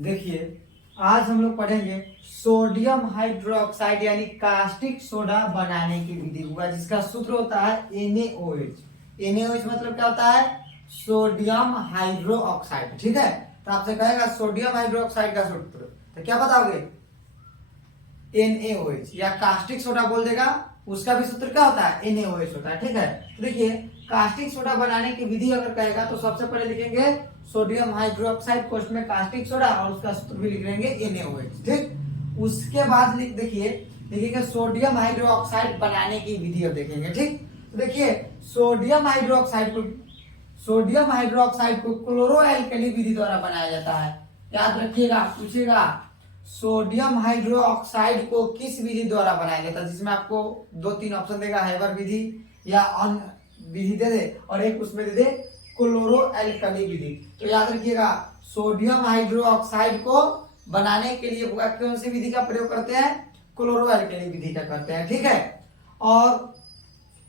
देखिए, आज हम लोग पढ़ेंगे सोडियम हाइड्रोक्साइड यानी कास्टिक सोडा बनाने की विधि हुआ, जिसका सूत्र होता है NaOH। NaOH मतलब क्या होता है? Sodium hydroxide. ठीक है, तो आपसे कहेगा सोडियम हाइड्रोक्साइड का सूत्र, तो क्या बताओगे? NaOH, या कास्टिक सोडा बोल देगा, उसका भी सूत्र क्या होता है? NaOH होता है। ठीक है, तो देखिए कास्टिक सोडा बनाने की विधि अगर कहेगा तो सबसे पहले लिखेंगे सोडियम हाइड्रोक्साइड, कोष्ठ में कास्टिक सोडा, और उसका सूत्र भी लिख लेंगे NaOH। ठीक, उसके बाद लिखेंगे सोडियम हाइड्रोक्साइड बनाने की विधि अब देखेंगे। ठीक, तो देखिए सोडियम हाइड्रोक्साइड को क्लोरो एल्कली विधि द्वारा बनाया जाता है। याद रखिएगा, पूछेगा सोडियम हाइड्रोक्साइड को किस विधि द्वारा बनाया जाता है, जिसमें आपको 2-3 ऑप्शन देगा, हैबर विधि या अन्य विधि दे दे, और एक उसमें दे दे क्लोरो एल्कली विधि। तो याद रखिएगा सोडियम हाइड्रोक्साइड को बनाने के लिए कौन सी विधि का प्रयोग करते हैं? क्लोरो एल्कली विधि का करते हैं। ठीक है, और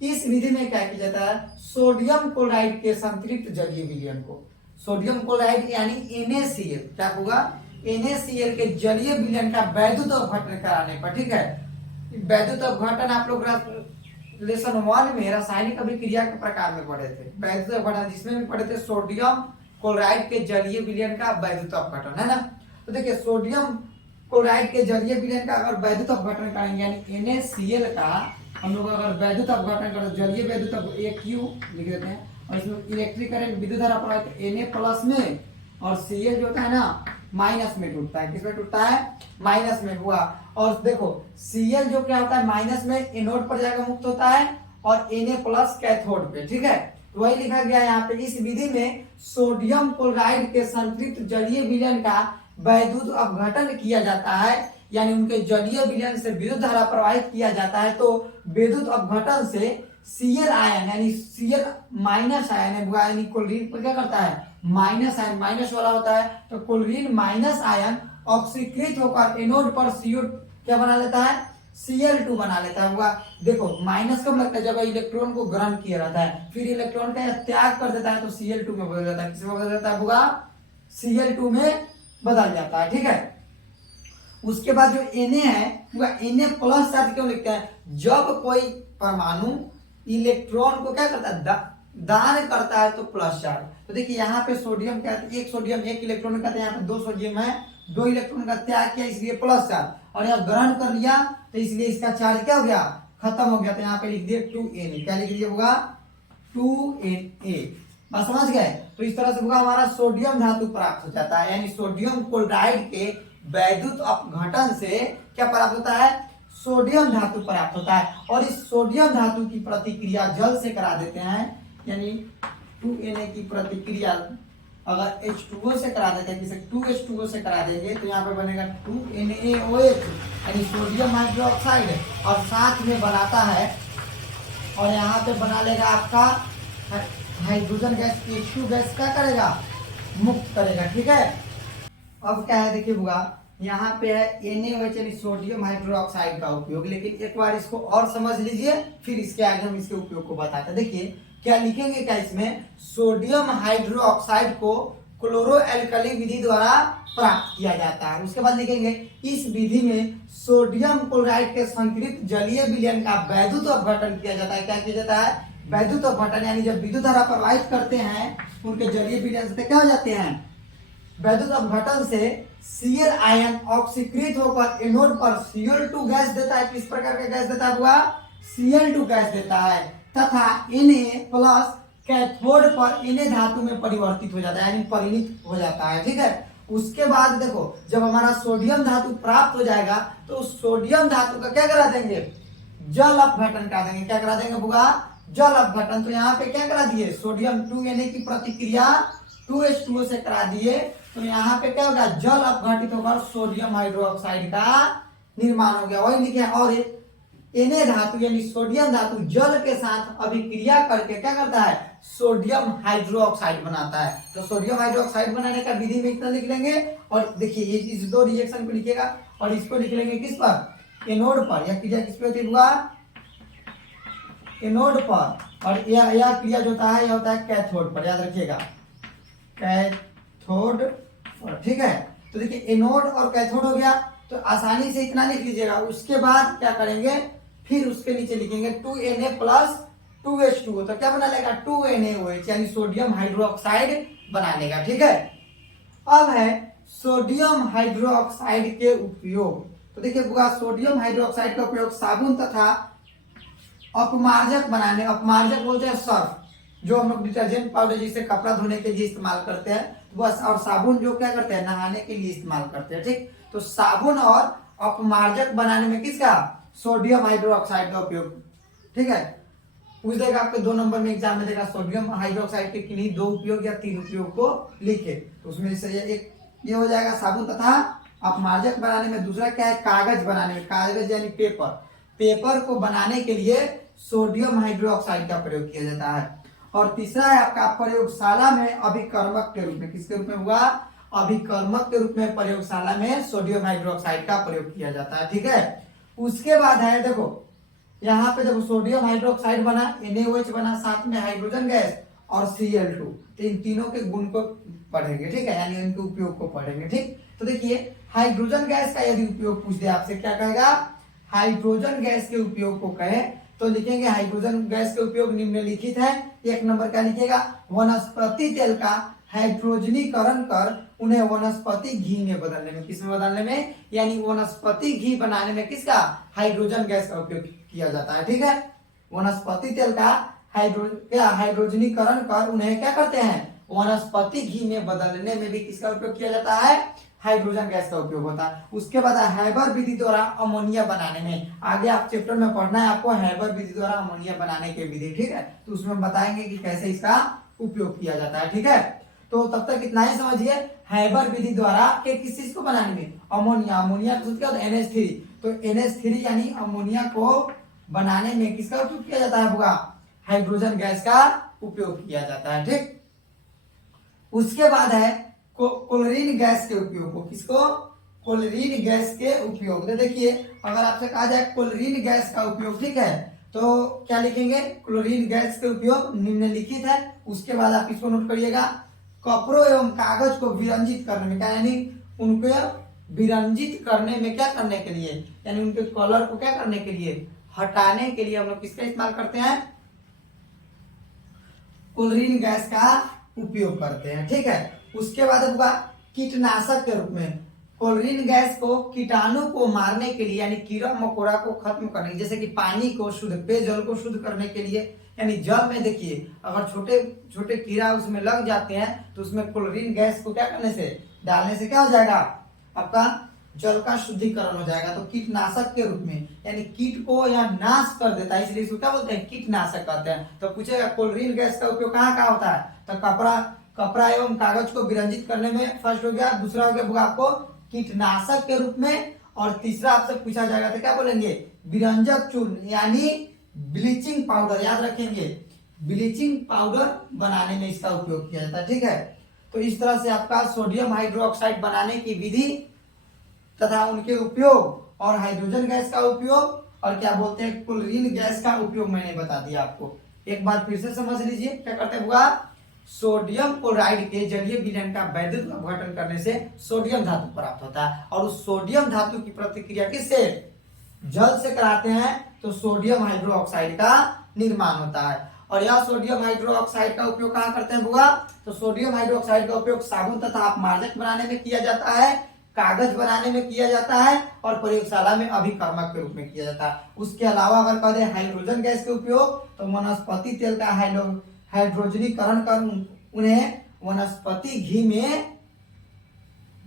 इस विधि में क्या किया जाता है? सोडियम क्लोराइड के संतृप्त जलीय विलयन को, सोडियम क्लोराइड यानी NaCl, क्या होगा? NaCl के जलीय विलयन का वैद्युत अपघटन कराने पर। ठीक है, वैद्युत अपघटन आप लोग लेसन 1 में रासायनिक अभिक्रिया के प्रकार में पढ़े थे। वैद्युत अपघटन जिसमें भी पढ़े थे सोडियम क्लोराइड के जलीय विलयन का वैद्युत अपघटन, है ना। तो देखिए सोडियम क्लोराइड के जलीय विलयन का अगर वैद्युत अपघटन करेंगे यानी NaCl का हम लोग अगर वैद्युत अपघटन करें, जलीय वैद्युत AQ लिख देते हैं, और इसमें इलेक्ट्रिक करंट विद्युत धारा प्रवाहित Na+ में, और Cl जो होता है ना माइनस में टूटता है। किसमें टूटता है? माइनस में हुआ। और देखो Cl जो क्या होता है माइनस में एनोड पर जाकर मुक्त होता है, और Na+ कैथोड पे। ठीक है, तो वही लिखा गया यहाँ पे, इस विधि में सोडियम क्लोराइड के संतृप्त जलीय विलयन का वैद्युत अपघटन किया जाता है, यानी उनके जलीय विलयन से विद्युत धारा प्रवाहित किया जाता है। तो विद्युत अपघटन से Cl आयन यानी Cl माइनस आयन है, यानी क्लोरीन पर क्या करता है? माइनस आयन, माइनस वाला होता है, तो क्लोरीन माइनस आयन ऑक्सीकृत होकर एनोड पर CO क्या बना लेता है? Cl2 बना लेता है। देखो माइनस कब लगता है? जब इलेक्ट्रॉन को ग्रहण किया जाता है, फिर इलेक्ट्रॉन का त्याग कर देता है तो Cl2 में बदल जाता है। किसमें बदल जाता है? Cl2 में बदल जाता है। ठीक है, उसके बाद जो Na है Na+ चार्ज क्यों लिखते हैं? जब कोई परमाणु इलेक्ट्रॉन को क्या करता है? दान करता है तो प्लस चार्ज। तो देखिए यहाँ पे सोडियम क्या है? एक सोडियम एक इलेक्ट्रॉन का, यहाँ पे 2 सोडियम है, 2 इलेक्ट्रॉन का त्याग किया इसलिए प्लस चार्ज, और यहाँ ग्रहण कर लिया तो इसलिए इसका चार्ज क्या हो गया? खत्म हो गया। तो यहाँ पे लिख दिए 2Na। क्या लिख दिए? 2Na। बस समझ गए? तो इस तरह से हमारा सोडियम धातु प्राप्त हो जाता है, यानी सोडियम क्लोराइड के वैद्युत अपघटन से क्या प्राप्त होता है? सोडियम धातु प्राप्त होता है। और इस सोडियम धातु की प्रतिक्रिया जल से करा देते हैं, यानी 2Na की प्रतिक्रिया अगर H2O से करा देते हैं, किसी 2H2O से करा देंगे तो यहाँ पे बनेगा 2NaOH यानी सोडियम हाइड्रोक्साइड, और साथ में बनाता है, और यहाँ पे बना लेगा आपका हाइड्रोजन गैस, H2 गैस क्या करेगा? मुक्त करेगा। ठीक है, अब क्या है देखिए यहाँ पे है NaOH यानी सोडियम हाइड्रोक्साइड का उपयोग, लेकिन एक बार इसको और समझ लीजिए, फिर इसके आगे हम इसके उपयोग को बताते हैं। देखिए क्या लिखेंगे, क्या इसमें? सोडियम हाइड्रोक्साइड को क्लोरो एल्कली विधि द्वारा प्राप्त किया जाता है। उसके बाद लिखेंगे इस विधि में सोडियम क्लोराइड के संतृप्त जलीय विलयन का वैद्युत अपघटन किया जाता है। क्या किया जाता है? वैद्युत अपघटन, यानी जब विद्युत धारा प्रवाहित करते हैं उनके जलीय विलयन से क्या हो जाते हैं? वैद्युत अपघटन से Cl आयन ऑक्सीकृत होकर एनोड पर Cl2 गैस देता है। किस प्रकार का गैस देता है? Cl2 गैस देता है, तथा Na+ कैथोड पर Na धातु में परिवर्तित हो जाता है, यानी परिणित हो जाता है। ठीक है, उसके बाद देखो जब हमारा सोडियम धातु प्राप्त हो जाएगा तो उस सोडियम धातु का क्या करा देंगे? जल अपघटन करा देंगे। क्या करा देंगे? जल अपघटन। तो यहाँ पे क्या करा दिए? सोडियम 2Na की प्रतिक्रिया 2H2O से करा दिए, तो यहाँ पे क्या होगा? जल अपघटित होकर सोडियम हाइड्रोक्साइड का निर्माण हो गया। वही लिखे। और Na धातु यानी सोडियम धातु जल के साथ अभिक्रिया करके क्या करता है? सोडियम हाइड्रोक्साइड बनाता है। तो सोडियम हाइड्रोक्साइड बनाने का विधि में इतना लिख लेंगे, और देखिए ये इस 2 रिएक्शन को लिखेगा, और इसको लिख लेंगे किस पर? एनोड पर। यह क्रिया किस पे होती है? एनोड पर। और यह क्रिया जो होता है यह होता है कैथोड पर। याद रखिएगा, कैथोड पर। ठीक है, तो देखिए एनोड और कैथोड हो गया, तो आसानी से इतना लिख लीजिएगा। उसके बाद क्या करेंगे, फिर उसके नीचे लिखेंगे 2Na प्लस 2H2O, तो क्या बना लेगा 2NaOH, यानी सोडियम हाइड्रोक्साइड बना लेगा। ठीक है, अब है सोडियम हाइड्रोक्साइड के उपयोग। तो देखिए सोडियम हाइड्रोक्साइड का उपयोग साबुन तथा अपमार्जक बनाने, अपमार्जक बोलते हैं सर्फ, जो हम लोग डिटर्जेंट पाउडर जिसे कपड़ा धोने के लिए इस्तेमाल करते हैं बस, और साबुन जो क्या करते हैं नहाने के लिए इस्तेमाल करते हैं। ठीक, तो साबुन और अपमार्जक बनाने में किसका, सोडियम हाइड्रोक्साइड का उपयोग। ठीक है, पूछ देगा आपके 2 नंबर में एग्जाम में देगा सोडियम हाइड्रोक्साइड के किन्हीं 2 उपयोग या 3 उपयोग को लिखे, तो उसमें से एक ये हो जाएगा साबुन तथा अपमार्जक बनाने में। दूसरा क्या है, कागज बनाने में, कागज यानी पेपर, पेपर को बनाने के लिए सोडियम हाइड्रोक्साइड का प्रयोग किया जाता है। और तीसरा है आपका प्रयोगशाला में अभिकर्मक के रूप में, किसके रूप में हुआ, अभिकर्मक के रूप में प्रयोगशाला में सोडियम हाइड्रोक्साइड का प्रयोग किया जाता है। ठीक है, उसके बाद है देखो यहाँ पे देखो सोडियम हाइड्रोक्साइड बना, NaOH बना, साथ में हाइड्रोजन गैस और Cl2, तो इन तीनों के गुण को पढ़ेंगे। ठीक है, यानी इनके उपयोग को पढ़ेंगे। ठीक, तो देखिए हाइड्रोजन गैस का यदि उपयोग पूछ दे आपसे, क्या कहेगा, हाइड्रोजन गैस के उपयोग को कहे तो लिखेंगे हाइड्रोजन गैस के उपयोग निम्नलिखित है। 1 नंबर क्या लिखिएगा, वनस्पति तेल का हाइड्रोजनीकरण कर उन्हें वनस्पति घी में बदलने में, किसमें बदलने में, यानी वनस्पति घी बनाने में किसका, हाइड्रोजन गैस का उपयोग किया जाता है। ठीक है, वनस्पति तेल का हाइड्रोजनीकरण कर उन्हें क्या करते हैं, वनस्पति घी में बदलने में भी किसका उपयोग किया जाता है, हाइड्रोजन गैस का उपयोग होता है। उसके बाद हैबर विधि द्वारा अमोनिया बनाने में, आगे आप चैप्टर में पढ़ना है आपको हैबर विधि द्वारा अमोनिया बनाने की विधि। ठीक है, तो उसमें बताएंगे कि कैसे इसका उपयोग किया जाता है। ठीक है, तो तब तक इतना ही समझिए, हैबर विधि द्वारा के किस चीज को बनाने में, अमोनिया, अमोनिया का सूत्र क्या होता है, NH3, तो NH3 यानी अमोनिया को बनाने में किसका उपयोग किया जाता है, बुआ हाइड्रोजन गैस का उपयोग किया जाता है। ठीक, उसके बाद है क्लोरीन गैस के उपयोग को, किसको, क्लोरीन गैस के उपयोग। तो देखिए अगर आपसे कहा जाए क्लोरीन गैस का उपयोग, ठीक है, तो क्या लिखेंगे, क्लोरीन गैस के उपयोग निम्नलिखित है। उसके बाद आप इसको नोट करिएगा, कपड़ों एवं कागज को विरंजित करने में, क्या यानी उनको विरंजित करने में, क्या करने के लिए, यानी उनके कलर को क्या करने के लिए, हटाने के लिए हम लोग किसका इस्तेमाल करते हैं, क्लोरीन गैस का उपयोग करते हैं। ठीक है, उसके बाद होगा कीटनाशक के रूप में, क्लोरीन गैस को कीटाणु को मारने के लिए, यानी कीड़ा मकोड़ा को खत्म करने, जैसे कि पानी को शुद्ध, पेयजल को शुद्ध करने के लिए, यानी जल में देखिए अगर छोटे छोटे कीड़ा उसमें लग जाते हैं तो उसमें क्लोरीन गैस को क्या करने से, डालने से क्या हो जाएगा, आपका जल का शुद्धिकरण हो जाएगा। तो कीटनाशक के रूप में, यानी कीट को यह नाश कर देता है, इसलिए इसको क्या बोलते हैं, कीटनाशक कहते हैं। तो पूछेगा क्लोरीन गैस का उपयोग कहाँ कहाँ होता है, तो कपड़ा एवं कागज को विरंजित करने में फर्स्ट हो गया, दूसरा हो गया आपको कीटनाशक के रूप में, और तीसरा आपसे पूछा जाएगा तो क्या बोलेंगे, विरंजक चूर्ण यानी ब्लीचिंग पाउडर, याद रखेंगे ब्लीचिंग पाउडर बनाने में इसका उपयोग किया जाता है। ठीक है, तो इस तरह से आपका सोडियम हाइड्रोक्साइड बनाने की विधि तथा उनके उपयोग और हाइड्रोजन गैस का उपयोग और क्या बोलते हैं क्लोरीन गैस का उपयोग मैंने बता दिया आपको। एक बार फिर से समझ लीजिए, क्या करते हुआ, सोडियम क्लोराइड के जलीय विलयन का वैद्युत अपघटन करने से सोडियम धातु प्राप्त होता है, और उस सोडियम धातु की प्रतिक्रिया किससे, जल से कराते हैं, तो सोडियम हाइड्रोक्साइड का निर्माण होता है। और यह सोडियम हाइड्रोक्साइड का उपयोग कहाँ करते हैं बुआ, तो सोडियम हाइड्रोक्साइड का उपयोग साबुन तथा अपमार्जक बनाने में किया जाता है, कागज बनाने में किया जाता है, और प्रयोगशाला में अभिकर्मक के रूप में किया जाता है। उसके अलावा अगर कह दें हाइड्रोजन गैस के उपयोग, तो वनस्पति तेल का हाइड्रोजनीकरण कर उन्हें वनस्पति घी में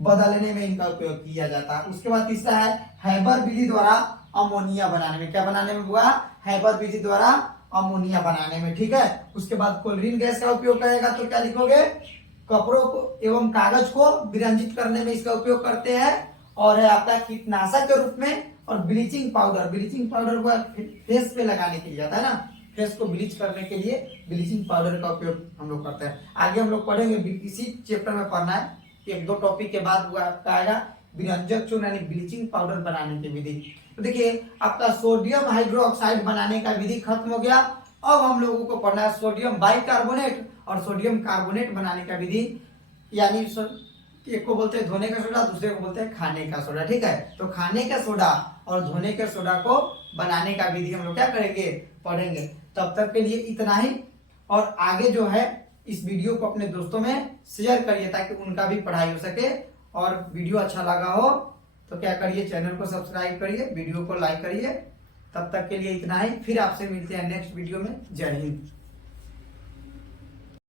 बदलने में इनका उपयोग किया जाता है। उसके बाद तीसरा है हैबर विधि द्वारा अमोनिया बनाने में, क्या बनाने में हुआ, हैबर विधि द्वारा अमोनिया बनाने में। ठीक है, उसके बाद क्लोरीन गैस का उपयोग करेगा तो क्या लिखोगे, कपड़ों को एवं कागज को विरंजित करने में इसका उपयोग करते हैं, और है आपका कीटनाशक के रूप में, और ब्लीचिंग पाउडर को फेस पे लगाने के लिए जाता है ना, फेस को ब्लीच करने के लिए ब्लीचिंग पाउडर का उपयोग हम लोग करते हैं। आगे हम लोग पढ़ेंगे, इसी चैप्टर में पढ़ना है, 1-2 टॉपिक के बाद आपका आएगा विरंजक चूर्ण यानी ब्लीचिंग पाउडर बनाने की विधि। तो देखिए आपका सोडियम हाइड्रोक्साइड बनाने का विधि खत्म हो गया। अब हम लोगों को पढ़ना है सोडियम बाइकार्बोनेट और सोडियम कार्बोनेट बनाने का विधि, यानी एक को बोलते हैं धोने का सोडा, दूसरे को बोलते हैं खाने का सोडा। ठीक है, तो खाने का सोडा और धोने के सोडा को बनाने का विधि हम लोग क्या करेंगे, पढ़ेंगे। तब तक के लिए इतना ही, और आगे जो है इस वीडियो को अपने दोस्तों में शेयर करिए ताकि उनका भी पढ़ाई हो सके। और वीडियो अच्छा लगा हो तो क्या करिए, चैनल को सब्सक्राइब करिए, वीडियो को लाइक करिए। तब तक के लिए इतना ही, फिर आपसे मिलते हैं नेक्स्ट वीडियो में। जय हिंद।